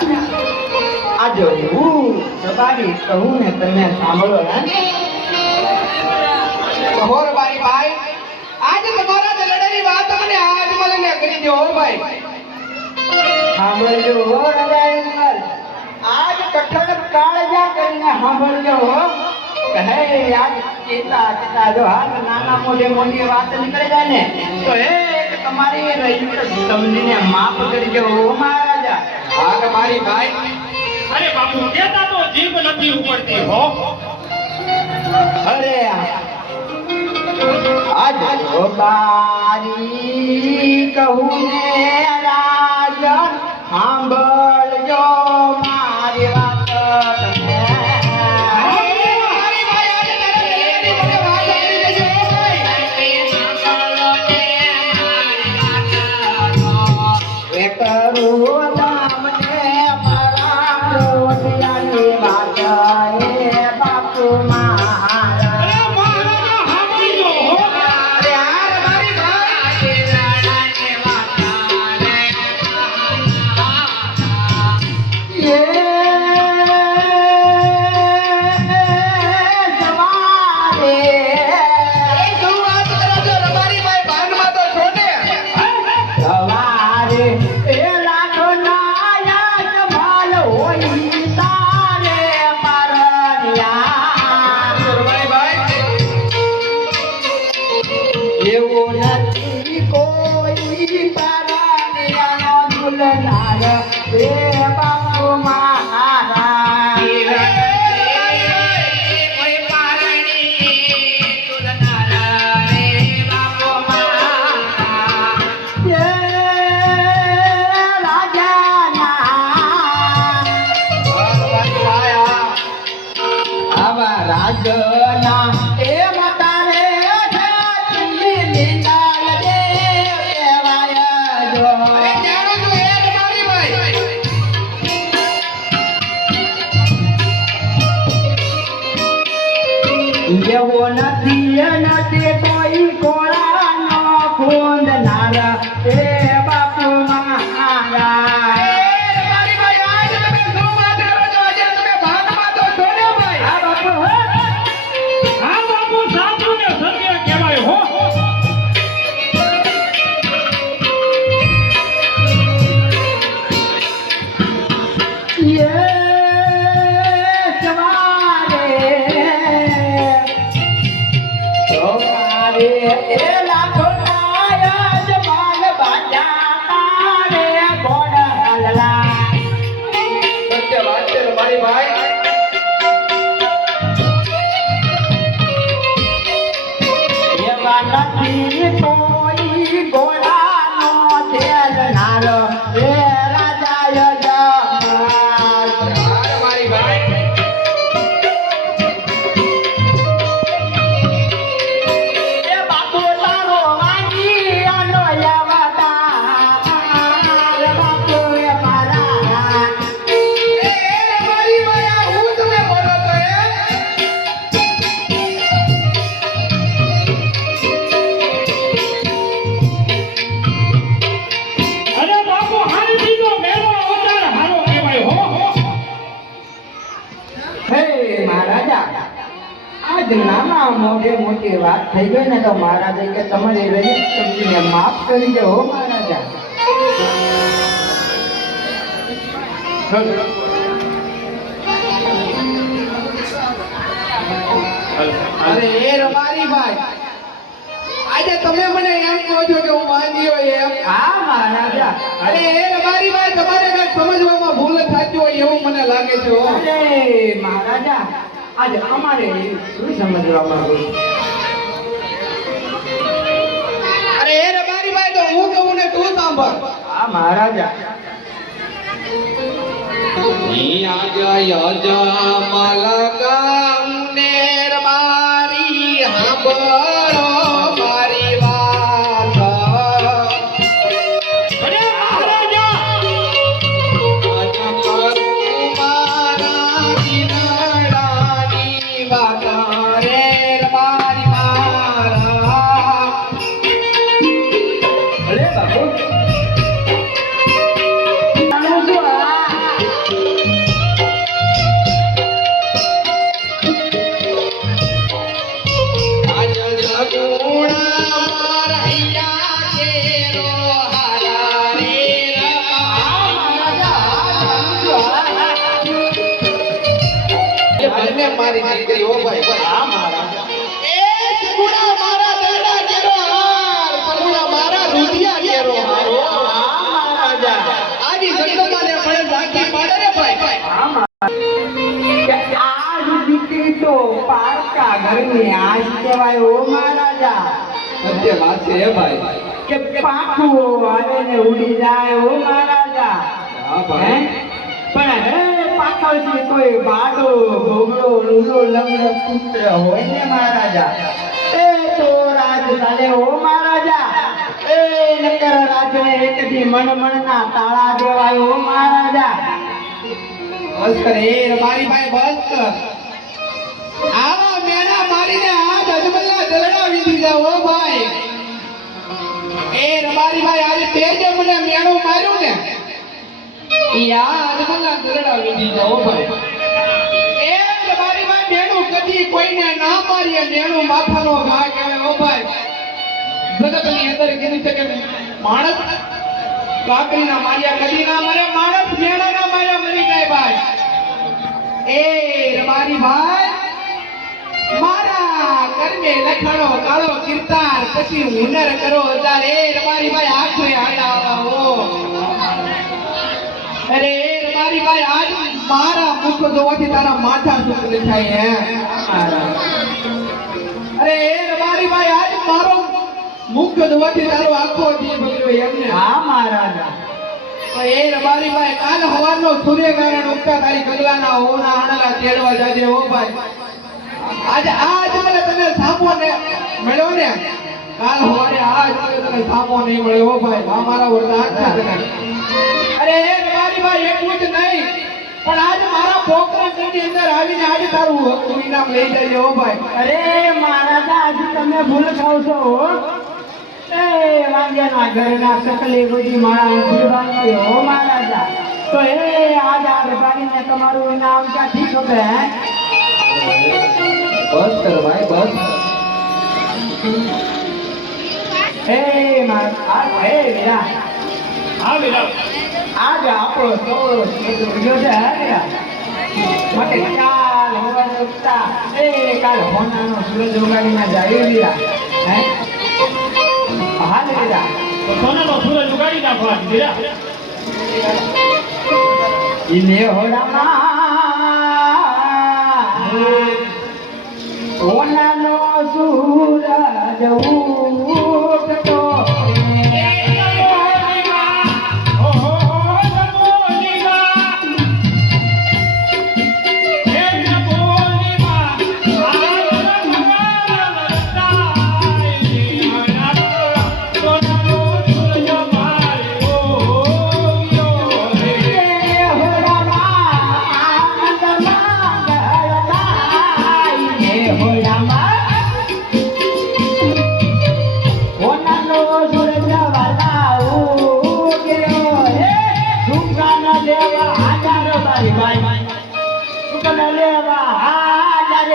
આજે હું સવારી કહું ને તમે સાંભળો હે કહો રબારી ભાઈ આજ તમારા દલડાની વાત મને આજ મને કરી દો ભાઈ સાંભળજો હો રાજા આજ કઠણ કાળજા કરીને સાંભળજો હો કહે આજ ચેતા જો હાથ નાના મોટી વાત નીકળે જાય ને તો એક તમારી રહી સમજીને માફ કરજો હો મહારાજા. હા રબારી ભાઈ અરે બાપુ કેતા તો જીભ નથી ઉપડતી હો. અરે આજ બારી કહું ને રાજન સાંભળજો મારી વાત તમે. કરું તમને મારા રોટિયાની વાત એ બાપુ મારા. અરે મહારાજા સાંભળજો હો. અરે આ રબારી ભાઈ એ સવારે શું વાત કરો છો રબારી ભાઈ ભાનમાં તો છો ને સવારે એ લાખો નાયક ભાલ હોય તારે પરણ્યા. રબારી ભાઈ એવું નથી કોઈ પરણ્યાનો દુલનાર એ બાપુ મારા. એ રાજાના આવા રાજના એ મતારે ઠાઠી લીંડાલ દે કહેવાય જો. અરે જાણો છો એ રબારી ભાઈ એવો નથી કોઈ કોળાનો ખૂંદનાર એ બાપુ મારા. રબારી ભાઈ આજ તમે શું વાત કરો છો આજે તમે ભાનમાં તો છો ને ભાઈ આ બાપુ હો. હા બાપુ સાચું ને સત્ય કહેવાય હો. એ સવારે એ લાખો નાયક બાલ બાજા તારે ગોળ હલલા. સત્ય વાત છે રબારી ભાઈ એવા નથી કોઈ ગોળાનો તેલનાર એ રાજા જમાલ. હા રબારી ભાઈ એ બાપુ તારો વાંચી આનો યવતાર બાપુ એ મારા. એ રબારી ભાઈ આ હું તમે બોલો તો એ અરે બાપુ હારીથી તો મેરો અવતાર હારો કહેવાય હો. હે મહારાજા આજ નાના મોટી વાત થઈ ગઈ ને તો મહારાજા કે તમારી રજત સમજીને માફ કરી દો હો મહારાજા. અરે એ રબારી ભાઈ આજે તમે મને એમ કહો છો કે હું માંગ્યો એમ હા મહારાજા. અરે એ રબારી ભાઈ તમારે કઈક સમજવામાં ભૂલ થતી હોય એવું મને લાગે છે હો. અરે મહારાજા આજ અમારે શું સમજવામાં આવ્યું? અરે એ રબારી ભાઈ તો હું કહું ને તું સાંભળ હા મહારાજા. મારી વાત અરે મહારાજા અરે બાપુ તારું શું આ? બંને મારી દીકરી હો ભાઈ હા મહારાજા એ સગુણા મારા દરડા કેરો હાર સગુણા મારા રૂધિયા કેરો હારો હા મહારાજા આજી જગદંબાને પડે રાખી પાડે રે ભાઈ હા મહારાજા કે આજ દીકરી તો પારકા ઘરની આજ કહેવાય ઓ મહારાજા સત્ય વાત છે હે ભાઈ કે પાખું આવે ને ઉડી જાય ઓ મહારાજા હા હે? ભાઈ પણ હે પાછળથી કોઈ બાડો ભોગળો લૂલો લંગડો પુત્ર હોય ને મહારાજા એ તો રાજ ચાલે ઓ મહારાજા એ નકર રાજને એકથી મણમણના તાળા દેવાય ઓ મહારાજા બસ કર એ મારી ભાઈ બસ કર આવા મેણા મારીને આ અજમલના દલડા વીધી જાવ ઓ ભાઈ એ રબારી ભાઈ આજે તે જે મને મેણું માર્યું ને ઈ આ અજમલના દલડા વીધી જાવ ઓ ભાઈ એ રબારી ભાઈ મેણું કદી કોઈને ના મારીએ મેણું માથાનો ઘા કહેવાય ઓ ભાઈ જગતની અંદર કીધું છે કે માણસ કાકરીના માર્યા કદી ના મરે માણસ મેણાના માર્યા મરી જાય ભાઈ એ રબારી ભાઈ મારા કર્મે લખાણો કાળો કીર્તાર પછી હુનર કરો હજાર એ રબારી ભાઈ આખરે આડા ઓ અરે રબારી ભાઈ આજ મારા મુખ જોવાથી તારા માથા સુકરે થાય હે અરે એ રબારી ભાઈ આજ મારો મુખ જોવાથી તારો આખો દી બગડ્યો એમને હા મહારાજા તો એ રબારી ભાઈ કાલ હવારનો સૂર્યનારાયણ ઉગતા તારી કગલાના હોના આણલા તેડવા જાજે ઓ ભાઈ આજે આજ મને તને સામો ને મળ્યો ને કાલ હવારે આજ મને તને સામો નહીં મળ્યો ભાઈ આ મારા વરદાન છે તને અરે હે રબારી ભાઈ એટલું જ નહીં પણ આજ મારા પોકરા ની અંદર આવીને આજે તારું ઇનામ લઈ જજે ઓ ભાઈ અરે મહારાજા આજે તમે ભૂલ ખાવ છો હો. એ વાંગ્યાના ઘરના સકલે બધી માળા ફૂલવાની હો મહારાજા તો એ આજ આ વેપારીને તમારું ઇનામ ક્યાંથી ખબર હે બસ કર ભાઈ બસ હે મારા હે વીરા હા વિરામ આજ આપણો સોળો વિડિયો છે હે વીરા માટે કાલ હવારે ઉઠતા એ કાલ હોનાનો સૂરજ ઉગાડીને જાય વીરા હે હાલ વીરા તો સોનાનો સૂરજ ઉગાડી નાખો આજ વિરામ ઇને હોડામાં હોનાનો સૂરજ ઉગતો લેવા હાજર